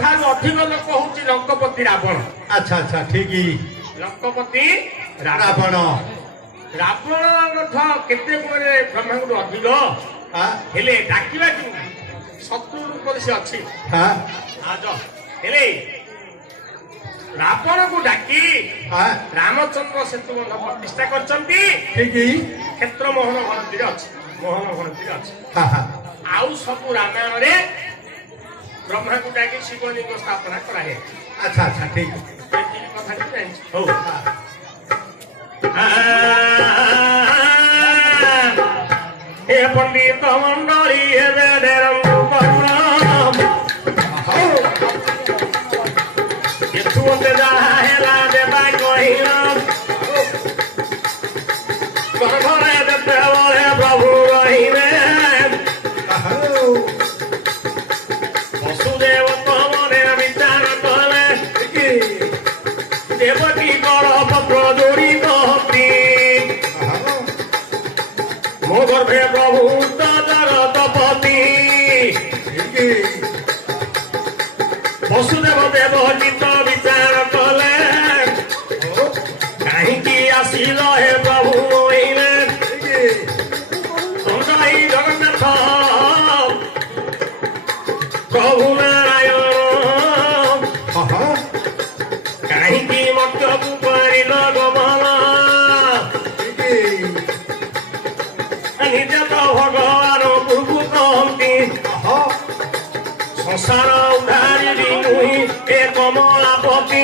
ठारू अधिक लोक हूँ लंकपति रावण। अच्छा अच्छा ठीक लंकपति रावण रावण केते गुणे ब्रह्मांड अधिक हेले डाकिबा कि शत्रु रूप से अच्छी आज हेले रावण को डाकी रामचंद्र सेतु बंध प्रतिष्ठा करछंती ठीक क्षेत्र मोहन गणति अच्छी मोहन गणति अच्छी आउ सब रामायण रे ब्रह्मा को डाकी शिवलिंग स्थापना कराए। अच्छा अच्छा ठीक कथा हो हे पंडित मंडली हे वेदरम प्रणाम ये छुते जा हेला देबा कहिला घरे देते बोले प्रभु रहिबे वसुदेव तो मने विचार करे देवकी गर्भ प्रजोड़ी कहती मो गर्भे प्रभु जगतपति वसुदेव देवकी तो विचार कले कहीं आसिल हे प्रभु संजय जगन्नाथ प्रभु नारायण कहीं मत परिल गमला निज तो भगवान प्रभु कहती संसार उधारी नुही ए कमलापति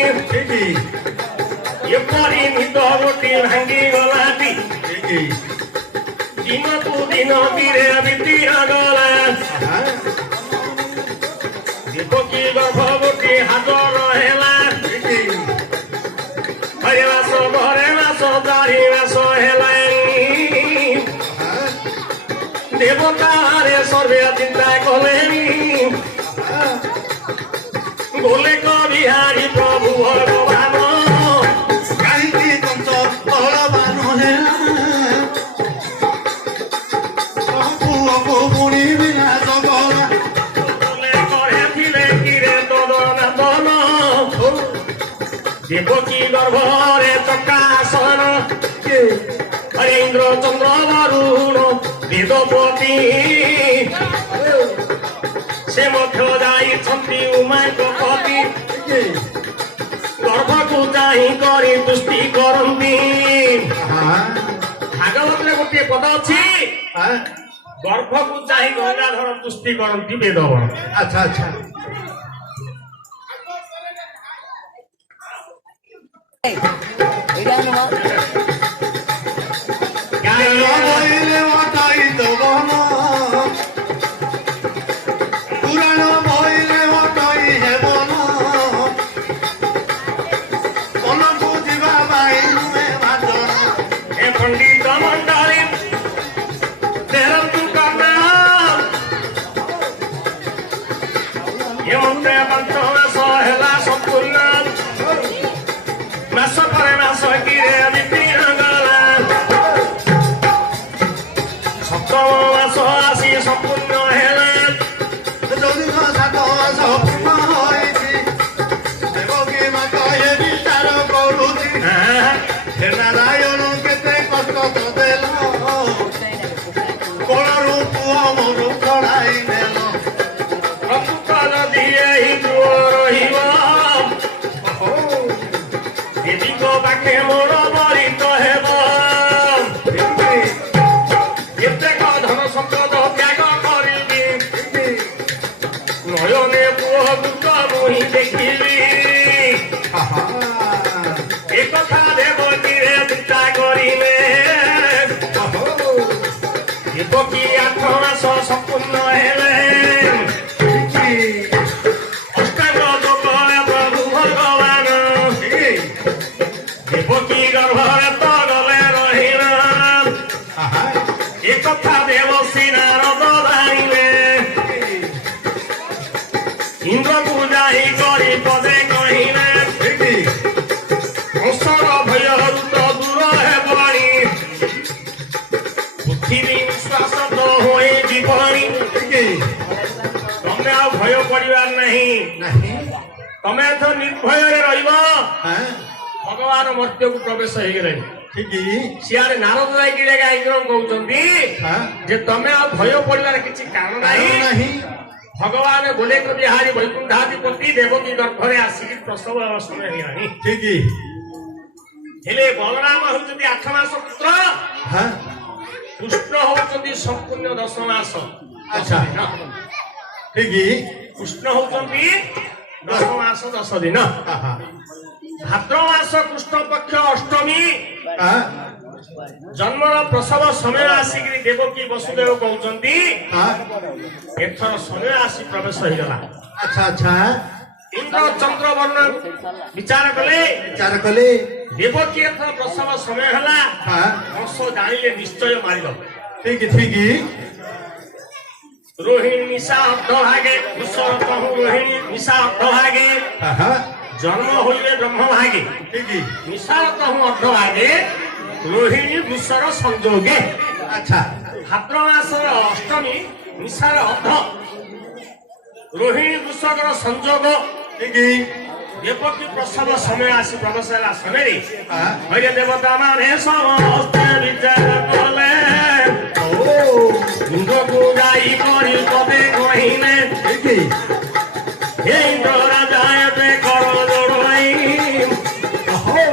एपरी निद गोटी भांगी गलाटी दिन तू दिन धीरे बीती गला देवकी गर्भ गोटी हाजर हेला हरे मास घरे मास चारि मास हेला देवता रे सर्वे चिंता कले बोले बिहारी प्रभु भगवान कहीं कंस बलवान है पुओ मुनि विनाश गला बोले करे थिले किरे तदनादन देवकी गर्भरे चकासन हरे इंद्र चंद्र वरुण वेदपति से मध्य जाई उमा पति गर्भ को चाही करी तुष्टि करती भागवत रे गोटे पद अच्छी गर्भ को चाही गंगाधर तुष्टि करती वेदव। अच्छा अच्छा नारायण केते कष्ट तो देल कोण रूप अमर चढ़ाई नेल अपुकल दिए ही रहिब देवी को पाखे मोर मरित हेब एतेक धन संपद त्याग करिबी नयने पुह दुख मुहि देखिबी एकथा देवतीरे चिंता करिले देवकी 8 मास संपूर्ण हेले अष्टांग जोग प्रभु भगवान देवकी गर्भरे तगले रहिला एकथा देवसी नारद जानिले इंद्र को जाई करी पदे कहिले भय तो दूर हेबाणी पृथ्वी विश्वास तो हो जीवनी तमें आ भय पड़ार नहीं ତମେ ଏଥ ନିର୍ଭୟରେ ରହିବ। হ্যাঁ ଭଗବାନ ମର୍ତ୍ତ୍ୟକୁ ପ୍ରବେଶ ହେଇଗଲେଣି। ঠিকই ସିଆଡେ ନାରଦ ଯାଇକି ଇନ୍ଦ୍ରଙ୍କୁ କହୁଛନ୍ତି হ্যাঁ ଯେ ତମେ ଆଉ ଭୟ ପଡିବାର କିଛି କାରଣ ନାହିଁ। কারণ নাহি ଭଗବାନ ଗୋଲେକ ବିହାରୀ ବୈକୁଣ୍ଠାଧିପତି ଦେବକୀ ଗର୍ଭରେ ଆସିକି ପ୍ରସବ ସମୟ ହେଇଗଲାଣି। ঠিকই ହେଲେ ବଳରାମ ହେଉଛନ୍ତି 8 ମାସ ପୁତ୍ର, হ্যাঁ କୃଷ୍ଣ ହଉଛନ୍ତି ସମ୍ପୂର୍ଣ୍ଣ 10 ମାସ। ଆଚ୍ଛା। ঠিকই କୃଷ୍ଣ ହଉଛନ୍ତି 10 ମାସ 10 ଦିନ। আহা ଭାଦ୍ର ମାସ କୃଷ୍ଣ ପକ୍ଷ ଅଷ୍ଟମୀ হ্যাঁ ଜନ୍ମର ପ୍ରସବ ସମୟ ଆସିକିରି ଦେବକୀ ବସୁଦେବ କହୁଛନ୍ତି হ্যাঁ ଏଥର ସମୟ ଆସି ପ୍ରବେଶ ହେଇଗଲା। আচ্ছা আচ্ছা ଇନ୍ଦ୍ର ଚନ୍ଦ୍ର ବର୍ଣ୍ଣ ବିଚାର କଲେ চার কলে ଦେବକୀ ଏଥର ପ୍ରସବ ସମୟ ହେଲା। হ্যাঁ କଂସ ଜାଣିଲେ ନିଶ୍ଚୟ ମାରିବ। ঠিকই ঠিকই ରୋହିଣୀ ନିଶା ଅର୍ଦ୍ଧଭାଗେ କୁଶଳ କହୁ ରୋହିଣୀ ନିଶା ଅର୍ଦ୍ଧଭାଗେ হ্যাঁ ଜନ୍ମ ହୋଇଲେ ବ୍ରହ୍ମ ଭାଗେ ঠিকই ନିଶାର କହୁ ଅର୍ଦ୍ଧଭାଗେ ରୋହିଣୀ ବୃଷର ସଂଯୋଗେ। আচ্ছা ଭାଦ୍ର ମାସର ଅଷ୍ଟମୀ ନିଶାର ଅର୍ଦ୍ଧ ରୋହିଣୀ ବୃଷକର ସଂଯୋଗ। ঠিকই ଦେବକୀ ପ୍ରସବ ସମୟ ଆସି ପ୍ରବେଶ ହେଲା ସମୟରେ হ্যাঁ ହଇରେ ଦେବତା ମାନେ ସମସ୍ତେ ବିଚାର କଲେ ও ଇନ୍ଦ୍ରକୁ ଯାଇ କରି ପଦେ କହିଲେ ঠিকই ହେ ଇନ୍ଦ୍ର ରାଜା ଏବେ କର ଜୋଡ଼ାଇ ওহো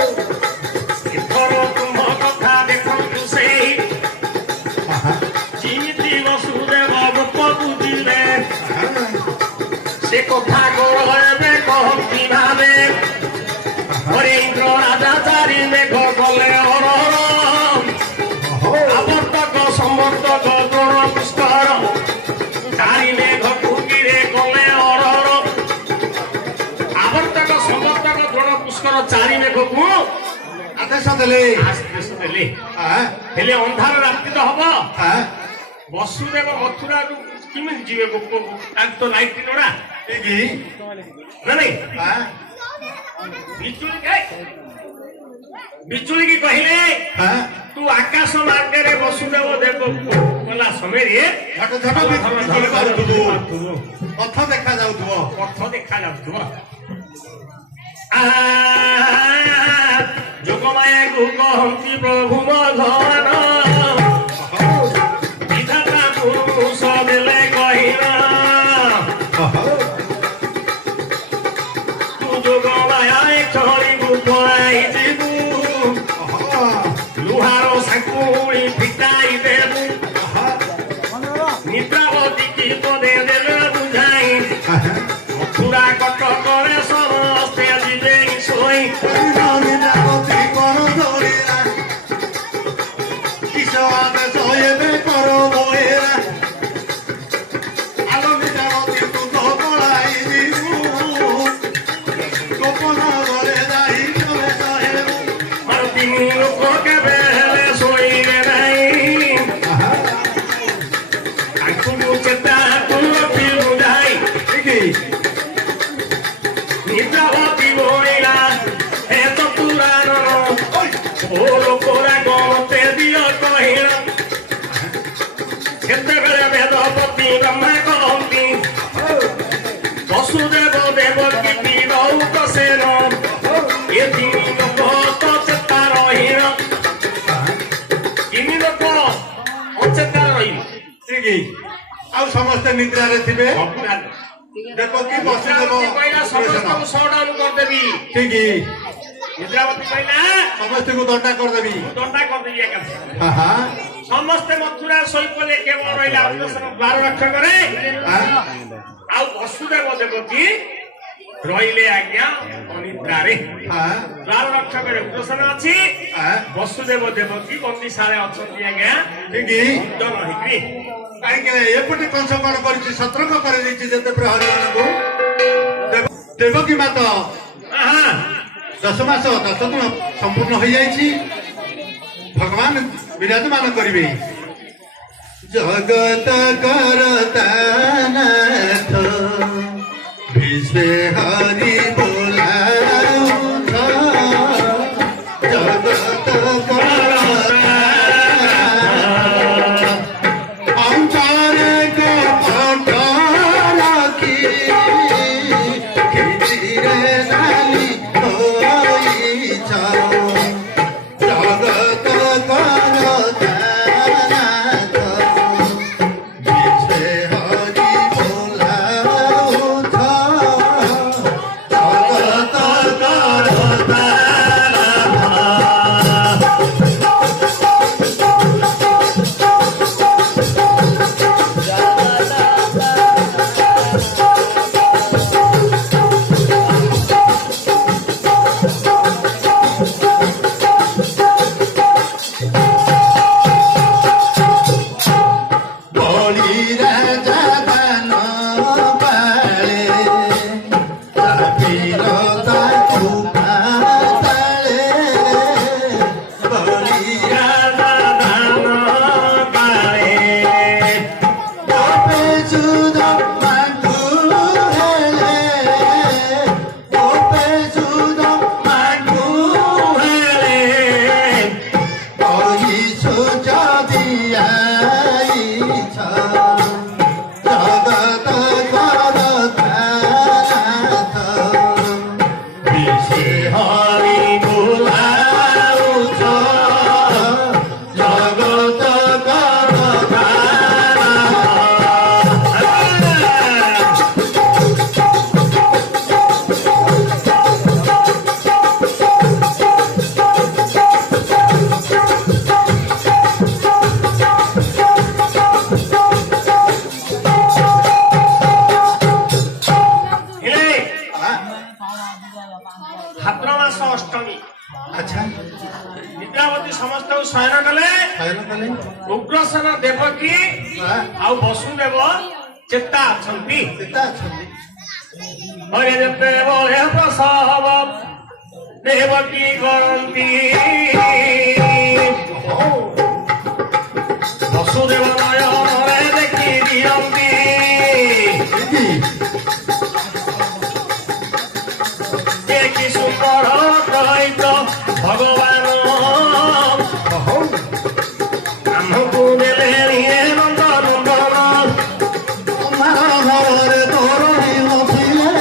ଏଥର ତୁମ କଥା ଦେଖନ୍ତୁ ସେଇ আহা ଯେମିତି ବସୁଦେବ ଗୋପ ବୁଝିଲେ হ্যাঁ ସେ କଥା କର ଏବେ କହନ୍ତି ଭାବେ ହରେ ଇନ୍ଦ୍ର ରାଜା ଚାରି ମେଘ କଲେ ହରହର ওহো ଆବର୍ତ୍ତକ ସମର୍ତ୍ତକ ଦ୍ରୋଣ ପୁଷ୍କର ଚାରି ମେଘ କୁକିରେ କଲେ ହରହର ଆବର୍ତ୍ତକ ସମର୍ତ୍ତକ ଦ୍ରୋଣ ପୁଷ୍କର ଚାରି ମେଘକୁ আদেশ দেলে ଆଦେଶ ଦେଲେ। হ্যাঁ ହେଲେ ଅନ୍ଧାର ରାତି ତ ହବ। হ্যাঁ ବସୁଦେବ ମଥୁରାରୁ କେମିତି ଯିବେ ଗୋପକୁ? ତାଙ୍କ ତ ଲାଇଟ୍ ନଡ଼ା ঠিকই ନା ନାଇଁ? হ্যাঁ ବିଜୁଳିକି କହିଲେ হ্যাঁ ତୁ ଆକାଶ ମାର୍ଗରେ ବସୁଦେବ ଦେବ ଗଲା ସମୟରେ ঝট ঝট বিজুଳି ମାରୁଥିବୁ ପଥ ଦେଖା ଯାଉଥିବ ପଥ ଦେଖାଯାଉଥିବ। ଯୋଗମାୟାକୁ କହନ୍ତି ପ୍ରଭୁ ଭଗବାନ ବିଧାତା ପୁରୁଷ ଦେଲେ କହିଲ ତୁ ଯୋଗମାୟା ଖେଳିବୁ ପଳାଇ ଯିବୁ ଲୁହାର ସାଙ୍କୁଳି ଫିଟାଇ ଦେବୁ ନିଦ୍ରାବତୀ କି ପଦେ ଦେଲେ ବୁଝାଇ ମଥୁରା କଟକରେ ସମସ୍ତେ ଯିବେ ଶୋଇ ମୋର ତିନି ଲୋକ କେବେ ହେଲେ ଶୋଇବେ ନାହିଁ ତାଙ୍କୁ ଚେତା ରଖି ବୁଝାଇ ନିଦ୍ରାବତୀ ବୋଇଲା ହେ ଚତୁରାର ଓ ଲୋକରା ଗମତେ ଦିଅ କହିଲ ସେତେବେଳେ ବେଦପତି ବ୍ରହ୍ମା କହନ୍ତି ବସୁଦେବ ଦେବକୀ ବିରୌତ ସେନ ଏ ତିନି ଲୋକ ତ ଚେତା ରହିଲ। ତିନି ଲୋକ ଅଚେତା ରହିଲେ ଆଉ ସମସ୍ତେ ନିଦ୍ରାରେ ଥିବେ ଦେଖ କି ବସୁଦେବ କହିଲା ସମସ୍ତଙ୍କୁ ସଟ୍ଡାଉନ୍ କରିଦେବି। ଠିକ ନିଦ୍ରାବତୀ କହିଲା ସମସ୍ତଙ୍କୁ ଦଣ୍ଡା କରିଦେବି ମୁଁ ଦଣ୍ଡା କରିଦେବି ଏକାଥରେ। ଆହା ସମସ୍ତେ ମଥୁରା ଶୋଇପଡିଲେ କେବଳ ରହିଲା ଅଗ୍ରସର 12 ରକ୍ଷକରେ ଆଉ ବସୁଦେବ ଦେବକୀ ରହିଲେ ଆଜ୍ଞା ଅନିଦ୍ରାରେ। 12 ରକ୍ଷକରେ ଉଗ୍ରସେନ ଅଛି ବସୁଦେବ ଦେବକୀ ବନ୍ଦୀଶାଳେ ଅଛନ୍ତି ଆଜ୍ଞା ଠିକ ଦଣ୍ଡ ହେଇକିରି। କାହିଁକି ନା ଏପଟେ କଂସ କଣ କରିଛି ସତର୍କ କରିଦେଇଛି ଯେତେ ପ୍ରହରୀ ମାନଙ୍କୁ ଦେବକୀ ମାତ ଆହା 10 ମାସ 10 ଦିନ ସମ୍ପୂର୍ଣ୍ଣ ହୋଇଯାଇଛି ଭଗବାନ ବିରାଜମାନ କରିବେ ଜଗତ କରତା ନାଥ ବିଶ୍ୱେ ହରି ବୋଲାଉଛ ଜଗତ କରତା ଅନ୍ତରେ କପଟ ରଖି ଖିଚିରେ भाद्र मास अष्टमी अच्छा विद्यावती समस्त शयन कले शयन कले उग्रसेन देवकी आउ वसुदेव चेता अछंती सीता अछंती हरे जेतेबळे प्रसव देवकी करंती वसुदेव नयନରେ देखि दियंती कि सुंदर दैत भगवान आमको देले रे नंदन नंदन घरे तोर नथिले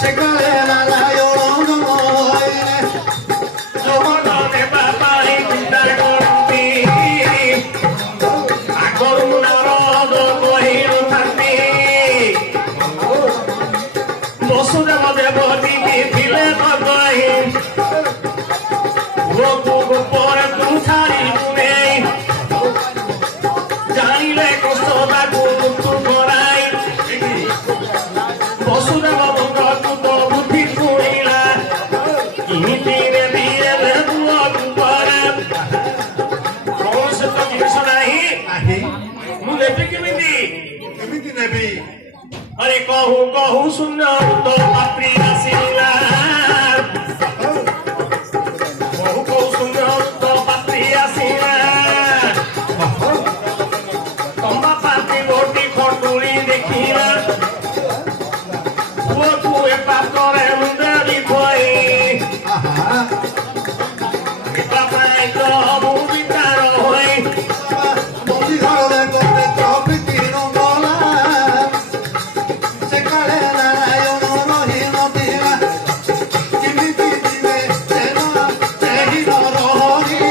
से काले नारायण नमोइले जगत देवा पाई चिंता करती आगरु नारद कहिलु थांती वसुदेव देवकी ଥିଲେ ତକହି ଗୋକୁ ଗୋପରେ ତୁ ଛାଡ଼ି ତୁନେଇ ଜାଣିଲେ କଷ୍ଟ ତାକୁ ତୁ କରାଇ ବସୁଦେବ ବଙ୍ଗକୁ ତ ବୁଦ୍ଧି ଶୁଣିଲା କିମିତିରେ ଧୀରେ ପୁଅକୁ ପରେ କୌଣସି ତ ଜିନିଷ ନାହିଁ ନାହିଁ ମୁଁ ନେବି କେମିତି କେମିତି ନେବି अरे कहू कहू सुंदर तो पात्री आसिला कहू कहू सुंदर तो पात्री आसिला तम्बा पाती गोटी खटुली देखिला पुअकु ए पातरे मुंडरी धोई आहा एता पाई तो मु विचार होई बंदी घरे गते चौकी नंगला से काले नारायण रही नथिला किमिति दिवे सेना सेहि नरहरी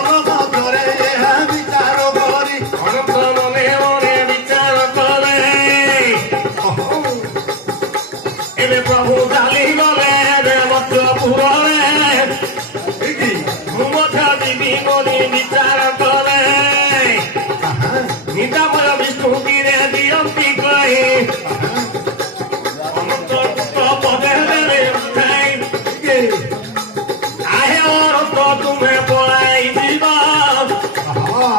अलग घरे ଏହା विचार करी अनंत मने मने विचार कले एबे प्रभु चाली गले देवत्वपुरे एकी ମୁଁ ମଧ୍ୟ ଯିବି ବୋଲି ବିଚାର କଲେ ନିତାପୟ ବିଷ୍ଣୁକିରେ ଦିଅନ୍ତି କହି ଅନନ୍ତ ପଦେ ଦେଲେ ଉଠାଇ ଆହେ ଅରତ ତୁମେ ପଳାଇ ଯିବ आहा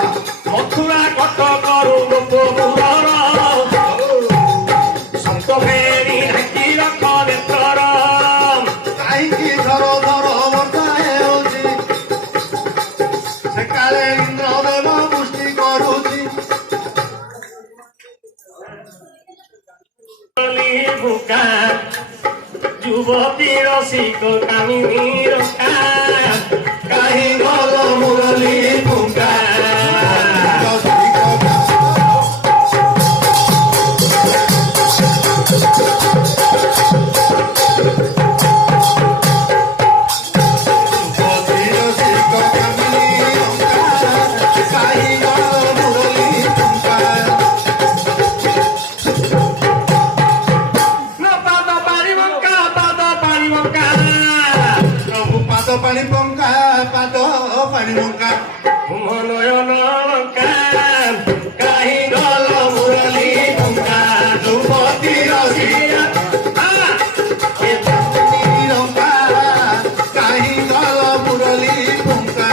ମଥୁରା କଟକରୁ ଗୋପପୁରର ସନ୍ତ ଫେରି ଢାକି ରଖ ନେତ୍ରର କାହିଁକି ଧର ଧର ବର୍ଷାଏ ହଉଛି ସେ କାଳେ ଇନ୍ଦ୍ରଦେବ ମୁଷ୍ଟି କରୁଛି ভুকা যুবতী রসিক কামিনী রকা কাহি গল মুরলী ভুকা ପାଣି ପଙ୍କା ପାଦ ପାଣି ପଙ୍କା নয়ন লঙ্কা কাহি গল মুরলী ভুকা যুবতী রসিয়া ରଙ୍କା କାହିଁ ଗଲ ମୁରଲି ପଙ୍କା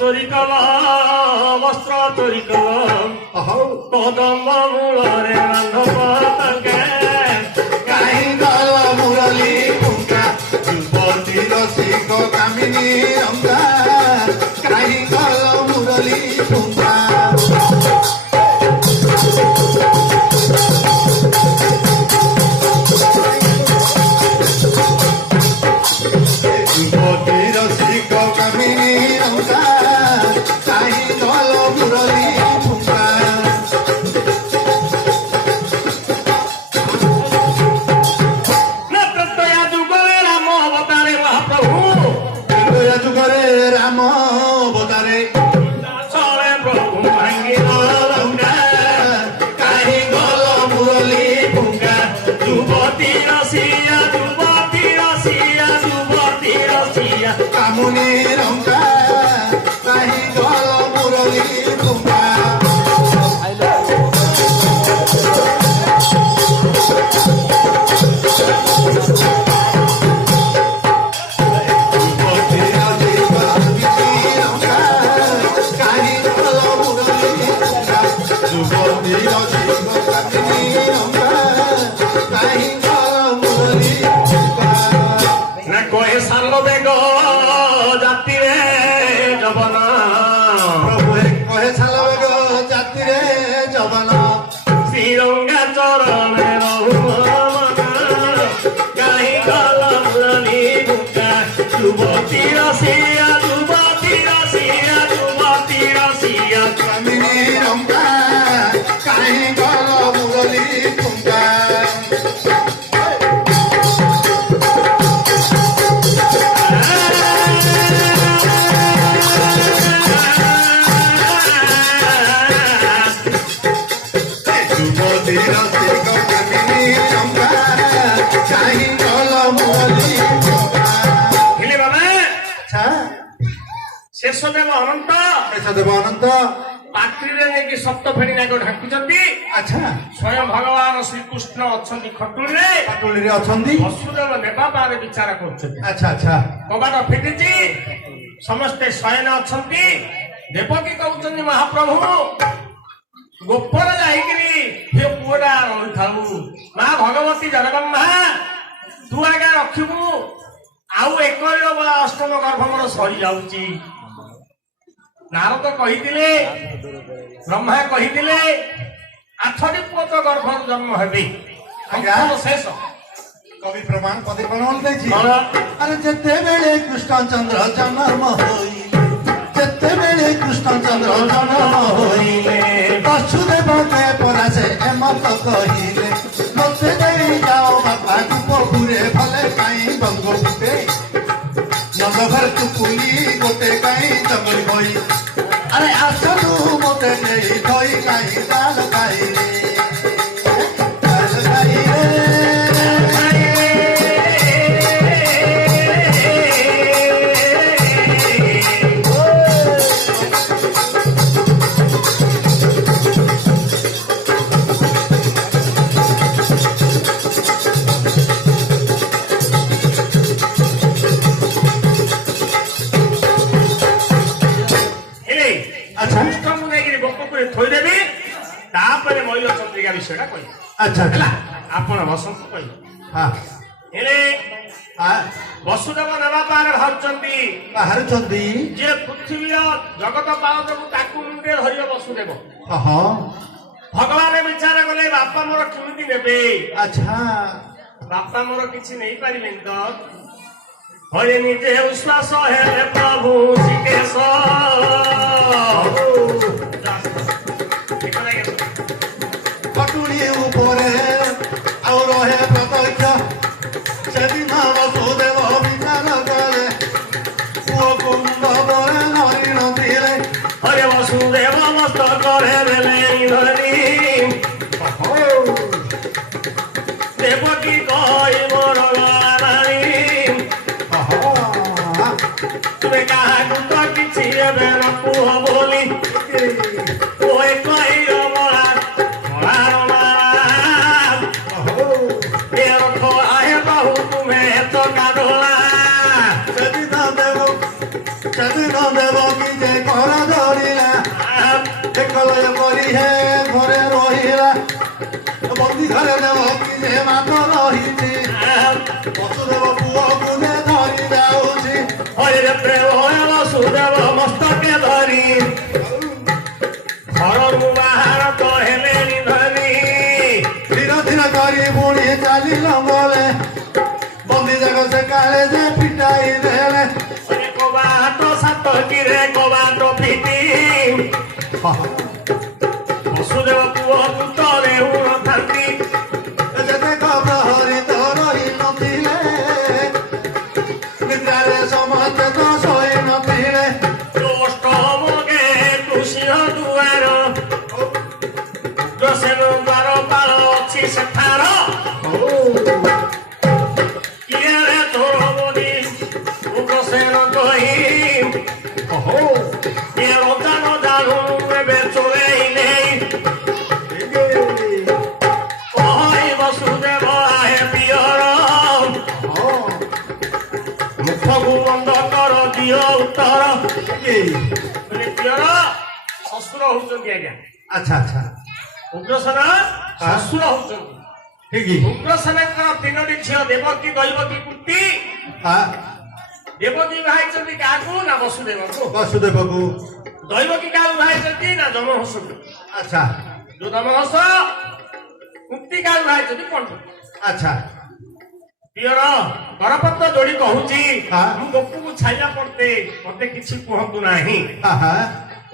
চোরি কল বস্ত্র চোরি কল কদম্ব মূলরে রান্ধব তঙ্গে କାହିଁ ଗଲ ମୁରଲି ପଙ୍କା ଯୁବତୀ ରସିକ କାମିନୀ ରଙ୍କା କାହିଁ ଗଲ ମୁରଲି ପଙ୍କା ଯୁବତୀ ରସିକ କାମିନୀ ରଙ୍କା କାହିଁ ଗଲ ମୁରଲି ପଙ୍କା ନା କହେ ସାଲ ବେଗ ଜାତିରେ ଜବନ ଶ୍ରୀରଙ୍ଗା ଚରଣେ ରହୁ ମନ କାହିଁ ଗଲ ମୁରଲି ବୁକା ଯୁବତୀ ରସିଆ ଯୁବତୀ ରସିଆ ଯୁବତୀ ରସିଆ ହେଲେ ବାବା ଶେଷ ଦେବ ଅନନ୍ତ ଅନନ୍ତ ପାତ୍ରିରେ ନେଇକି ସପ୍ତ ଫେଣି ନାଗ ଢାଙ୍କୁଛନ୍ତି ଆଚ୍ଛା ସ୍ୱୟଂ ଭଗବାନ ଶ୍ରୀକୃଷ୍ଣ ଅଛନ୍ତି ଖଟୁଳିରେ ପାଟୁଳିରେ ଅଛନ୍ତି ବସୁଦେବ ନେବା ପାରେ ବିଚାର କରୁଛନ୍ତି ଆଚ୍ଛା ଆଚ୍ଛା କବାଟ ଫିଟିଛି ସମସ୍ତେ ଶୟନ ଅଛନ୍ତି ଦେବକୀ କହୁଛନ୍ତି ମହାପ୍ରଭୁ ଗୋପର ଯାଇକିରି ହେ ପୁଅଟା ରହିଥାଉ ମା ଭଗବତୀ ଜଗନ୍ମା ତୁ ଆଜ୍ଞା ରଖିବୁ ଆଉ ଏକର ଅଷ୍ଟମ ଗର୍ଭ ମୋର ସରିଯାଉଛି ନାରଦ କହିଥିଲେ ବ୍ରହ୍ମା କହିଥିଲେ 8ଟି ପୁଅ ତ ଗର୍ଭରୁ ଜନ୍ମ ହେବେ ଶେଷ କବି ପ୍ରମାଣ ପଦେ କଣ ଦେଇଛି କଣ? ଆରେ ଯେତେବେଳେ କୃଷ୍ଣଚନ୍ଦ୍ର ଜନ୍ମ ହୋଇ ଯେତେବେଳେ କୃଷ୍ଣଚନ୍ଦ୍ର ଜନ୍ମ ହୋଇଲେ ବସୁଦେବକେ ପରାଶେ ଏମତ କହିଲେ ମତେ ଦେଇ ଯାଅ ବାପା ଗୋପୁରେ ଭଲେ କାହିଁ ବଙ୍ଗ ପୁଟେ ନନ୍ଦ ଘର ଟୁକୁଲି ଗୋଟେ କାହିଁ ଜଙ୍ଗଲ ଭଇ ଆରେ ଆସନୁ ମତେ ନେଇ ଧଇ କାହିଁ ଡାଲ ଖାଇଲେ ଡାଲ ଖାଇଲେ କୃଷ୍ଣଙ୍କୁ ନେଇକିରି ଗୋପପୁରରେ ଥୋଇଦେବି ତାପରେ ମୟୂର ଚନ୍ଦ୍ରିକା ବିଷୟଟା କହିବି ଆଚ୍ଛା ହେଲା ଆପଣ ବସନ୍ତୁ କହିବେ ହେଲେ ବସୁଦେବ ନେବା ପାରେ ଭାବୁଛନ୍ତି ବାହାରୁଛନ୍ତି ଯେ ପୃଥିବୀର ଜଗତ ପାଳନକୁ ତାକୁ ମୁଣ୍ଡେ ଧରିବ ବସୁଦେବ ଭଗବାନ ବିଚାର କଲେ ବାପା ମୋର କେମିତି ନେବେ ଆଚ୍ଛା ବାପା ମୋର କିଛି ନେଇପାରିବେନି ତ ହରେ ନିଜେ ଉଶ୍ୱାସ ହେଲେ ପ୍ରଭୁ ଶ୍ରୀକେଶ କଟୁଳି ଉପରେ ଆଉ ରହେ ପ୍ରତ୍ୟକ୍ଷ ସେଦିନ ବସୁଦେବ ବିଚାର କଲେ ପୁଅ କୁଣ୍ଡ ପରେ ଧରି ନଥିଲେ ହରେ ବସୁଦେବ ମସ୍ତକରେ ଦେଲେ ଧରି ଦେବକୀ କହି ମୋର ଗଳାବାଣୀ ତୁମେ କାହାକୁ ତ କିଛି ଏବେ ନ କୁହ ବୋଲି କୁହ କହିଲ ମଳା ମଳାର ମାରା ଏ ରଖ ଆହେ ବହୁ ତୁମେ ଏତ କାଦୋଳା ସେଦିନ ଦେବ କି ଯେ କର ଧରିଲା ଏକଲୟ କରି ହେ ଘରେ ରହିଲା ବନ୍ଦୀ ଘରେ ଦେବ କି ଯେ ମାତ ରହିଛି ବସୁଦେବ ପୁଅକୁ ଯେ ଧରି ଯାଉଛି ହରିରେ ପ୍ରେମ ବସୁଦେବ ମସ୍ତକେ ଧରି ଘରରୁ ବାହାର ତ ହେଲେଣି ଧରି ଧୀର ଧୀର କରି ପୁଣି ଚାଲିଲ ଗଲେ ବନ୍ଦୀ ଯାକ ସେ କାଳେ ଯେ ପିଟାଇ ଦେଲେ କବାଟ ସାତ କିରେ କବାଟ ଫିଟି ବସୁଦେବ ପୁଅ ତଳେ ଉଣଥାନ୍ତି ଯେତେ ପ୍ରହରୀ ତ ରହି ନଥିଲେ ନିଦ୍ରାରେ ସମସ୍ତେ ତ ଶୋଇ ନଥିଲେ ଅଷ୍ଟମକେ କୃଷିର ଦୁଆର ଦଶେନ ଦ୍ୱାର ପାଳ ଅଛି ସେଠାର କିଏ ରେ ତୋର ବୋଲି ଉଗ୍ରସେନ କହି ଏ ରଜା ନ ଜାଣୁ ଏବେ ଚୋରେଇଲେ କହି ବସୁଦେବ ଆହେ ପିଅର ମୁଖକୁ ବନ୍ଦ କର ଦିଅ ଉତ୍ତର ପିଅର ଶ୍ୱଶୁର ହଉଛନ୍ତି ଆଜ୍ଞା ଆଚ୍ଛା ଆଚ୍ଛା ଉଗ୍ରସେନ ଶ୍ୱଶୁର ହଉଛନ୍ତି ଠିକ ଉଗ୍ରସେନଙ୍କର 3ଟି ଝିଅ ଦେବକୀ ଦୈବକୀ କୁନ୍ତି। ଦେବକୀ ବାହାଇଛନ୍ତି କାହାକୁ ନା ବସୁଦେବଙ୍କୁ। ବସୁଦେବକୁ ଦୈବକୀ କାହାକୁ ବାହାଇଛନ୍ତି ନା ଯମହଂସକୁ। ଆଚ୍ଛା ଯୋଉ ଯମହଂସ କୁନ୍ତି କାହାକୁ ବାହାଇଛନ୍ତି ପଣ୍ଡୁ। ଆଚ୍ଛା ପିଅର ବରପତ୍ର ଯୋଡି କହୁଛି ହଁ। ମୁଁ ଗୋପକୁ ଛାଇଲା ପଡତେ ମତେ କିଛି କୁହନ୍ତୁ ନାହିଁ।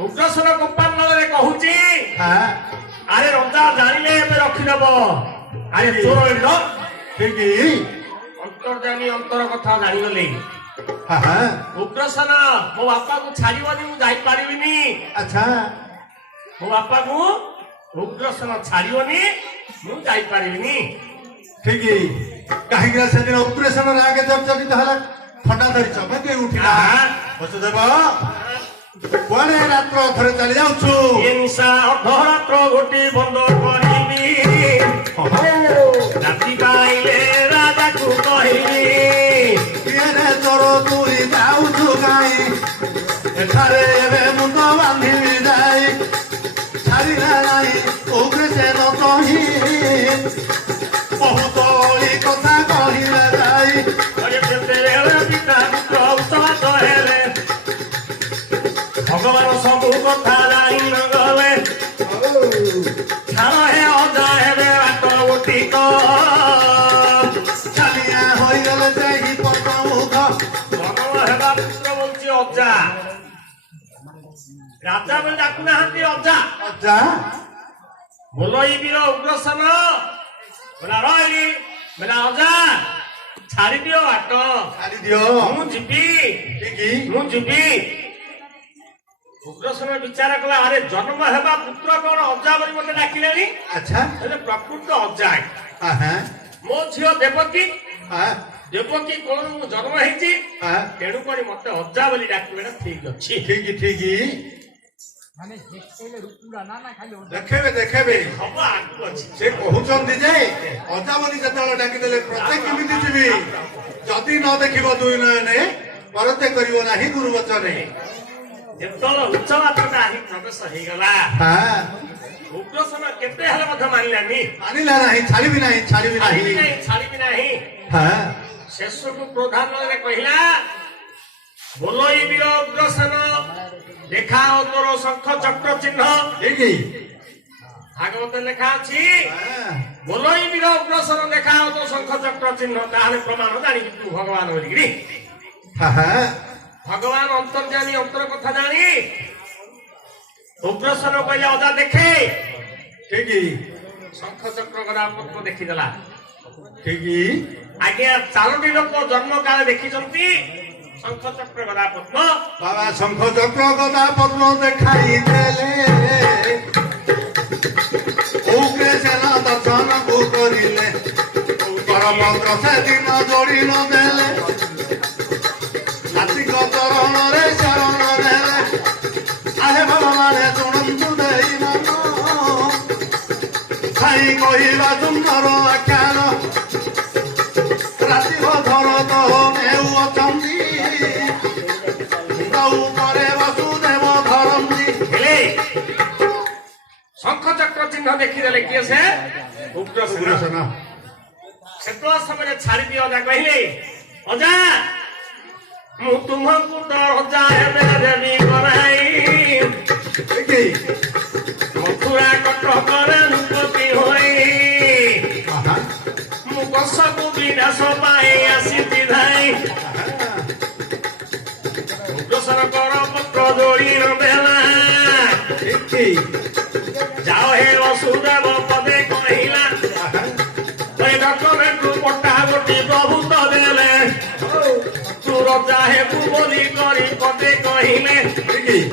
ଉଗ୍ରସେନ ଗୋପାଳରେ କହୁଛି ଆରେ ରଜା ଜାଣିଲେ ଏବେ ରଖିଦବ। ଆରେ ଚୋର ଏଠି ଠିକ ଅନ୍ତର୍ଜାମୀ ଅନ୍ତର କଥା ଜାଣିଗଲେ। ଉଗ୍ରସେନ ମୋ ବାପାକୁ ଛାଡିବନି ମୁଁ ଯାଇପାରିବିନି। ଆଚ୍ଛା ମୋ ବାପାକୁ ଉଗ୍ରସେନ ଛାଡିବନି ମୁଁ ଯାଇପାରିବିନି। ଠିକ କାହିଁକି ନା ସେଦିନ ଅପରେସନରେ ଆଗେ ଜର୍ଜରିତ ହେଲା ଥଣ୍ଡା ଧରିଛ କେତେ ଉଠିଲା ବସୁଦେବ କୁଆଡେ ରାତ୍ର ଥରେ ଚାଲି ଯାଉଛୁ। ଏ ନିଶା ଅର୍ଦ୍ଧରାତ୍ର ଗୋଟି ବନ୍ଦ କରିବି ରାତି ପାଇଲେ ରାଜାକୁ କହିବି କିଏରେ ତୋର ତୁଇ ଯାଉଛୁ କାହିଁ ଏଠାରେ ଏବେ ମୁଣ୍ଡ ବାନ୍ଧିବି ଯାଇ ଛାଡ଼ିଲା ନାହିଁ ଉଗ୍ରସେନ କହି ବହୁତ ଅଳି କଥା କହିଲା ଯାଇ ଯେତେବେଳେ ପିତା ପୁତ୍ର ଉତ୍ସବାସ ହେଲେ ଭଗବାନ ସବୁ କଥା ଜାଣି ନ ଗଲେ ଛାଡ଼ ହେ ଅଜା ହେବେ ବାଟ ଗୋଟିକ ଛାନିଆ ହୋଇଗଲେ ସେହି ପଦ୍ମମୁଖ ଭଗବାନ ହେବା ପୁତ୍ର ବଞ୍ଚି ଅଜା ରାଜା ବୋଲି ଡାକୁନାହାନ୍ତି ଅଜା। ଅଜା ବୋଲଇ ବୀର ଉଗ୍ରସେନ ବୋଲା ରହିଲି ବୋଲା ଅଜା ଛାଡ଼ିଦିଅ ବାଟ ଛାଡ଼ିଦିଅ ମୁଁ ଯିବି ଠିକ ମୁଁ ଯିବି। ଉଗ୍ରସେନ ବିଚାର କଲା ଆରେ ଜନ୍ମ ହେବା ପୁତ୍ର କଣ ଅଜା ବୋଲି ମତେ ଡାକିଲେଣି। ଆଚ୍ଛା ହେଲେ ପ୍ରକୃତ ଅଜା ଆହା ମୋ ଝିଅ ଦେବକୀ ଆ ଦେବକୀ କଣ ମୁଁ ଜନ୍ମ ହେଇଛି ଆ ତେଣୁ କରି ମତେ ଅଜା ବୋଲି ଡାକିବାଟା ଠିକ ଅଛି। ଠିକ ଠିକ ଦେଖେବେ ଦେଖେବେ ହବ ଆଗକୁ ଅଛି। ସେ କହୁଛନ୍ତି ଯେ ଅଜା ବୋଲି ଯେତେବେଳେ ଡାକିଦେଲେ ପ୍ରତ୍ୟେକ କେମିତି ଯିବି ଯଦି ନ ଦେଖିବ ଦୁଇ ନୟନେ ପରତେ କରିବ ନାହିଁ ଗୁରୁବଚନେ। ଯେତେବେଳେ ଉଚ୍ଚ ମାତ୍ରାଟା ଆহি ପ୍ରବେଶ ହେଇଗଲା ଉଗ୍ରସେନ କେତେ ହେଲେ ମଧ୍ୟ ମାନିଲାନି। ମାନିଲା ନାହିଁ ଛାଡ଼ିବି ନାହିଁ ଛାଡ଼ିବି ନାହିଁ ଛାଡ଼ିବି ନାହିଁ। ଶେଷକୁ ପ୍ରଧାନରେ କହିଲା ବୋଲଇ ବୀର ଉଗ୍ରସେନ ଦେଖାଅ ତୋର ଶଙ୍ଖ ଚକ୍ର ଚିହ୍ନ। ଠିକ ଭାଗବତ ଲେଖା ଅଛି ବୋଲଇ ବୀର ଉଗ୍ରସେନ ଦେଖାଅ ତୋ ଶଙ୍ଖ ଚକ୍ର ଚିହ୍ନ ତାହେଲେ ପ୍ରମାଣ ଜାଣିବି ତୁ ଭଗବାନ ବୋଲିକିରି। ଭଗବାନ ଅନ୍ତର୍ଜାମୀ ଅନ୍ତର କଥା ଜାଣି ଉଗ୍ରସେନ କହିଲେ ଅଜା ଦେଖେ ଠିକ ଶଙ୍ଖ ଚକ୍ର ଗଦା ପଦ୍ମ ଦେଖିଦେଲା। ଠିକ ଆଜ୍ଞା 4ଟି ଲୋକ ଜନ୍ମ କାଳେ ଦେଖିଛନ୍ତି ଶଙ୍ଖ ଚକ୍ର ଗଦା ପଦ୍ମ। ବାବା ଶଙ୍ଖ ଚକ୍ର ଗଦା ପଦ୍ମ ଦେଖାଇ ଦେଲେ ଉଗ୍ରସେନ ଦର୍ଶନକୁ କରିଲେ କରପତ୍ର ସେଦିନ ଯୋଡ଼ି ନ ଦେଲେ ହାତୀଙ୍କ ଚରଣରେ ଶରଣ ଦେଲେ ଆହେ ଭଗବାନେ ଶୁଣନ୍ତୁ ଦେଇ ମନ ସାଇ କହିବା ସୁନ୍ଦର ଆଖ୍ୟାନ ରାତି ଧର ତ ନେଉ ଅଛନ୍ତି ଉପରେ ବସୁଦେବ ଧରନ୍ତି। ହେଲେ ଶଙ୍ଖ ଚକ୍ର ଚିହ୍ନ ଦେଖିଦେଲେ କିଏ ସେ ଉଗ୍ରସେନ। ସେତେବେଳେ ସମୟରେ ଛାଡ଼ିଦିଅ ଅଜା କହିଲେ ଅଜା ମୁଁ ତୁମକୁ ତ ଅଜା ହେବେ ଦେବୀ କରାଇ ମଥୁରା କଟକରେ ରୂପତି ହୋଇ ମୁଁ କଷକୁ ବିନାଶ ପାଇ ଆସିଛି ଧାଇ। ଉଗ୍ରସେନ କର ପତ୍ର ଯୋଡ଼ି ନ ଦେଲା ଯାଅ ହେ ବସୁଦେବ ପଦେ କହିଲା ଡକ୍ଟରେଟରୁ ପଟା ଗୋଟି ପ୍ରଭୁତ ଦେଲେ ତୁ ରଜା ହେବୁ ବୋଲି କରି ପଦେ କହିଲେ।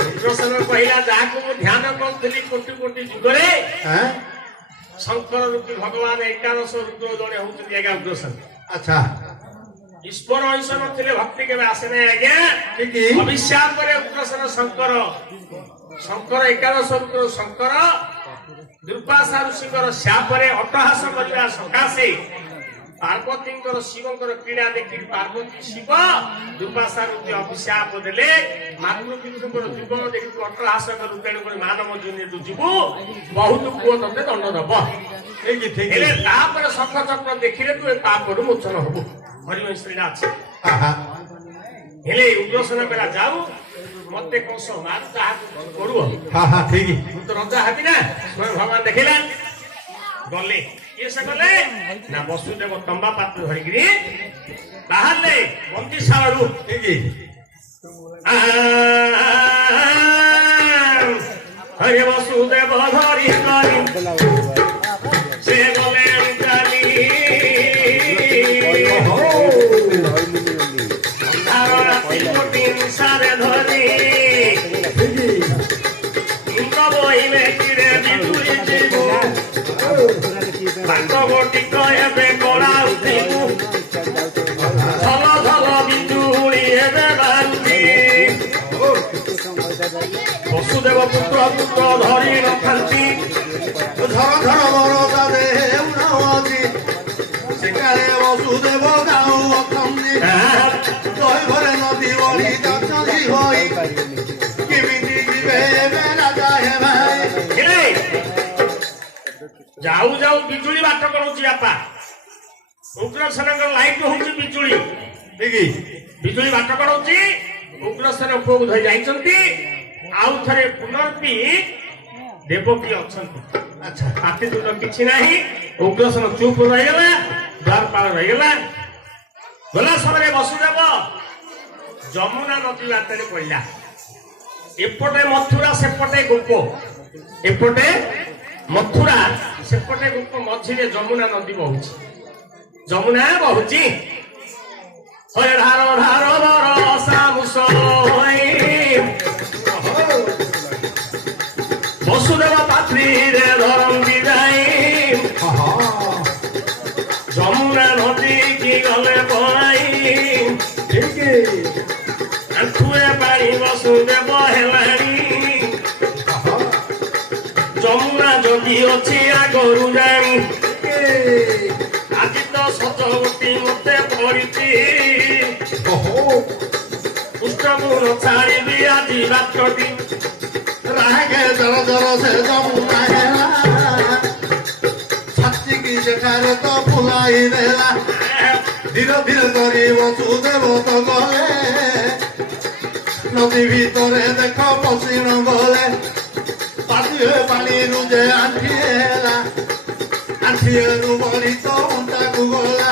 ଉଗ୍ରସେନ କହିଲା ଯାହାକୁ ମୁଁ ଧ୍ୟାନ କରୁଥିଲି କୋଟି କୋଟି ଯୁଗରେ ଶଙ୍କର ରୂପୀ ଭଗବାନ ଏକାଦଶ ରୁଦ୍ର ଜଣେ ହଉଛନ୍ତି ଆଜ୍ଞା ଉଗ୍ରସେନ। ଆଚ୍ଛା ଈଶ୍ୱର ଅଂଶ ନଥିଲେ ଭକ୍ତି କେବେ ଆସେ ନାହିଁ ଆଜ୍ଞା। ଅଭିଶାପରେ ଉଗ୍ରସେନ ଶଙ୍କର ଏକାଦଶ ରୁଦ୍ର ଶଙ୍କର ଦୁର୍ବାସା ଋଷିଙ୍କର శాପରେ ଅଟ୍ଟହାସ କରିବା ସକାଶେ ପାର୍ବତୀଙ୍କର ଶିବଙ୍କର କ୍ରୀଡ଼ା ଦେଖି ପାର୍ବତୀ ଶିବ ଦୁର୍ବାସା ଋଷି ଅଭିଶାପ ଦେଲେ ମାତୃପିତୃଙ୍କର ଜୀବନ ଦେଖି ଅଟ୍ଟହାସ କରୁ ତେଣୁ କରି ମାନବ ଜୁନିରୁ ଯିବୁ ବହୁତ ପୁଅ ତତେ ଦଣ୍ଡ ଦବ। ଠିକ ଠିକ ହେଲେ ତାପରେ ଶଙ୍ଖ ଚକ୍ର ଦେଖିଲେ ତୁ ଏ ପାପରୁ ମୋଚନ ହବୁ ହରିବଂଶୀଟା ଅଛି। ଆହା ହେଲେ ଉଗ୍ରସେନ ବେଳା ଯାଉ ମତେ କଂସ ମାର ତାହାକୁ କରୁ ଆହା ଠିକ ମୁଁ ତ ରଜା ହେବି ନା ସ୍ୱୟଂ ଭଗବାନ ଦେଖିଲା ଗଲେ କିଏ ସେ ଗଲେ ନା ବସୁଦେବ ତମ୍ବା ପାତ୍ର ଧରିକିରି ବାହାରିଲେ ବନ୍ଦିଶାଳାରୁ ଠିକ ହରେ ବସୁଦେବ ଧରି କରି ସେ ଗଲେ ଚାଲି ଅନ୍ଧାର ରାତି ଗୋଟି ନିଶାରେ ଧରି ଇନ୍ଦ୍ର ବହିଲେ କିରେ ବିଜୁଳି ଯିବୁ ବାଟ ଗୋଟିକ ଏବେ ଗଳାଉଥିବୁ ଝଲ ଝଲ ବିଜୁଳି ଏବେ ବାରୁଛି ବସୁଦେବ ପୁତ୍ର ପୁତ୍ର ଧରି ନଥାନ୍ତି ଝର ଝର ବରଦା ଦେଉନାହାନ୍ତି ସେ କାଳେ ବସୁଦେବ ଗାଉ ଅଛନ୍ତି ଦୈବରେ ନଦୀ ବଳି ଯାଉଛନ୍ତି ହୋଇ କେମିତି ଯିବେ ଏବେ ରାଜା ହେ ଭାଇ ହେଲେ ଯାଉ ଯାଉ ବିଜୁଳି ବାଟ କରଉଛି ବାପା ଉଗ୍ରସେନଙ୍କର ଲାଇଟ ହଉଛି ବିଜୁଳି ଠିକ ବିଜୁଳି ବାଟ କରଉଛି ଉଗ୍ରସେନ ପୁଅକୁ ଧରି ଯାଇଛନ୍ତି ଆଉ ଥରେ ପୁନର୍ପି ଦେବକୀ ଅଛନ୍ତି ଆଚ୍ଛା ପାଟିତୁଣ୍ଡ କିଛି ନାହିଁ ଉଗ୍ରସେନ ଚୁପ ରହିଗଲା ଦ୍ୱାରପାଳ ରହିଗଲା ଗଲା ସମୟରେ ବସୁଦେବ ଯମୁନା ନଦୀ ବାଟରେ ପଡ଼ିଲା ଏପଟେ ମଥୁରା ସେପଟେ ଗୋପ ଏପଟେ ମଥୁରା ସେପଟେ ଗୋପ ମଝିରେ ଯମୁନା ନଦୀ ବହୁଛି ଯମୁନା ବହୁଛି ହରେ ଧାର ଧାର ବରସା ମୁସ ବସୁଦେବ ପାତ୍ରୀରେ ଧରନ୍ତି ଯାଇ ଯମୁନା ନଦୀ କି ଗଲେ ପଳାଇ ଆଣ୍ଠୁଏ ପାଣି ବସୁଦେବ ହେଲାଣି ଯମୁନା ଯଦି ଅଛି ଆଗରୁ ଜାଣି ଆଜି ତ ସତବତୀ ମତେ ପଡ଼ିଛି କୃଷ୍ଣକୁ ଛାଡ଼ିବି ଆଜି ବାଟଟି ରାଗେ ଜର ଜର ସେ ଯମୁନା ହେଲା ଛାତିକି ସେଠାରେ ତ ଫୁଲାଇ ଦେଲା ଧୀରେ ଧୀରେ କରି ବସୁଦେବ ତ ଗଲେ ନଦୀ ଭିତରେ ଦେଖ ପଶିଣ ଗଲେ ପାଟିଏ ପାଣିରୁ ଯେ ଆଣ୍ଠିଏ ହେଲା ଆଣ୍ଠିଏରୁ ବଢି ତ ଅଣ୍ଟାକୁ ଗଲା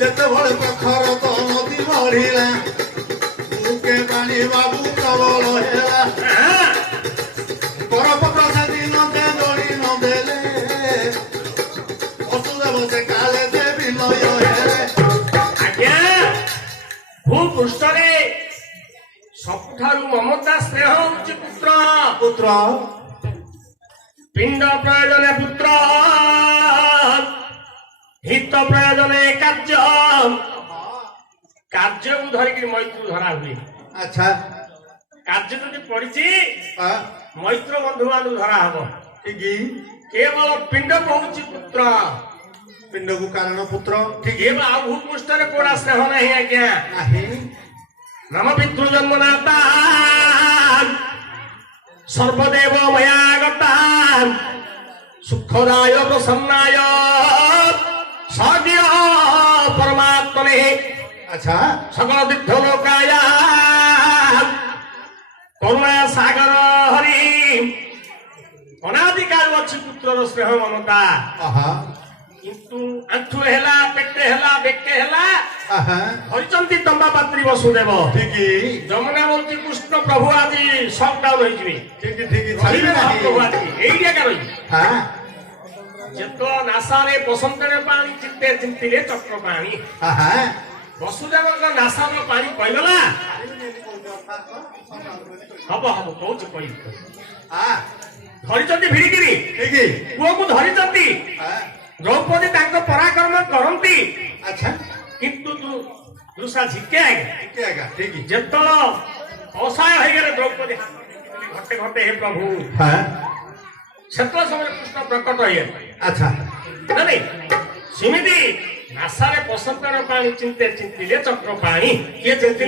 ଯେତେବେଳେ ପ୍ରଖର ତ ନଦୀ ବଢିଲା ବୁକେ ପାଣି ବାବୁ ପ୍ରବଳ ହେଲା ବରପତ୍ର ସେଦିନ ସେ ଦୋଳି ନ ଦେଲେ ବସୁଦେବ ସେ କାଳେ ସେ ବିଲୟ ହେଲେ ଆଜ୍ଞା ଭୂପୃଷ୍ଠରେ ସବୁଠାରୁ ମମତା ସ୍ନେହ ହଉଛି ପୁତ୍ର ପୁତ୍ର ପିଣ୍ଡ ପ୍ରୟୋଜନେ ପୁତ୍ର ହିତ ପ୍ରୟୋଜନେ କାର୍ଯ୍ୟକୁ ଧରିକି ମୈତ୍ରୀ ଧରା ହୁଏ ଆଚ୍ଛା କାର୍ଯ୍ୟ ଯଦି ପଡିଛି ମୈତ୍ର ବନ୍ଧୁବାନ୍ଧବ ଧରା ହବ ଠିକ କେବଳ ପିଣ୍ଡ କହୁଛି ପୁତ୍ର ପିଣ୍ଡକୁ କାରଣ ପୁତ୍ର ଠିକ କେବଳ ଆଉ ଭୂପୃଷ୍ଠରେ କୋଡ଼ା ସ୍ନେହ ନାହିଁ ଆଜ୍ଞା ନାହିଁ ନମ ପିତୃ ଜନ୍ମନାତା ସର୍ବଦେବ ମୟାଗତା ସୁଖଦାୟ ପ୍ରସନ୍ନାୟ ସଦିୟ ପରମାତ୍ମନେ ଆଚ୍ଛା সকল তীর্থ লোকায়া করুণা সাগর হরি অনাদিকাল ଅଛି ପୁତ୍ରର ସ୍ନେହ ମମତା ଆହା କିନ୍ତୁ ଆଣ୍ଠୁ ହେଲା ପେଟେ ହେଲା ବେକେ ହେଲା ଆହା ଧରିଛନ୍ତି ତମ୍ବା ପାତ୍ରୀ ବସୁଦେବ ଠିକ ଯମୁନା ବଳୁଛି କୃଷ୍ଣ ପ୍ରଭୁ ଆଜି ସଟ୍ ଡାଉନ୍ ହେଇଯିବେ ଠିକ ଠିକ ରହିବେ ଛାଡ଼ିବେ ମହାପ୍ରଭୁ ନାହିଁ ଆଜି ଏଇଠି ଏକା ରହିବେ ହଁ ଯେତ ନାସାରେ ବସନ୍ତରେ ପାଣି ଚିନ୍ତେ ଚିନ୍ତିଲେ ଚକ୍ର ପାଣି ଆହା ବସୁଦେବଙ୍କ ନାସାର ପାଣି କହିଗଲା ହବ ହବ କହୁଛି କହିବି ଧରିଛନ୍ତି ଭିଡ଼ିକିରି ଠିକ ପୁଅକୁ ଧରିଛନ୍ତି ଦ୍ରୌପଦୀ ତାଙ୍କ ପରାକ୍ରମ କରନ୍ତି ଆଚ୍ଛା କିନ୍ତୁ ଦୃଷା ଝିକେ ଆଜ୍ଞା ଠିକ ଆଜ୍ଞା ଠିକ ଯେତେବେଳେ ଅସହାୟ ହେଇଗଲେ ଦ୍ରୌପଦୀ ଘଟେ ଘଟେ ହେ ପ୍ରଭୁ ହଁ ସେତେବେଳେ ସମୟରେ କୃଷ୍ଣ ପ୍ରକଟ ହେଇଗଲେ ଆଚ୍ଛା ନା ନାଇଁ ସେମିତି ନାସାରେ ବସନ୍ତର ପାଣି ଚିନ୍ତେ ଚିନ୍ତିଲେ ଚକ୍ର ପାଣି କିଏ ଚିନ୍ତିଲେ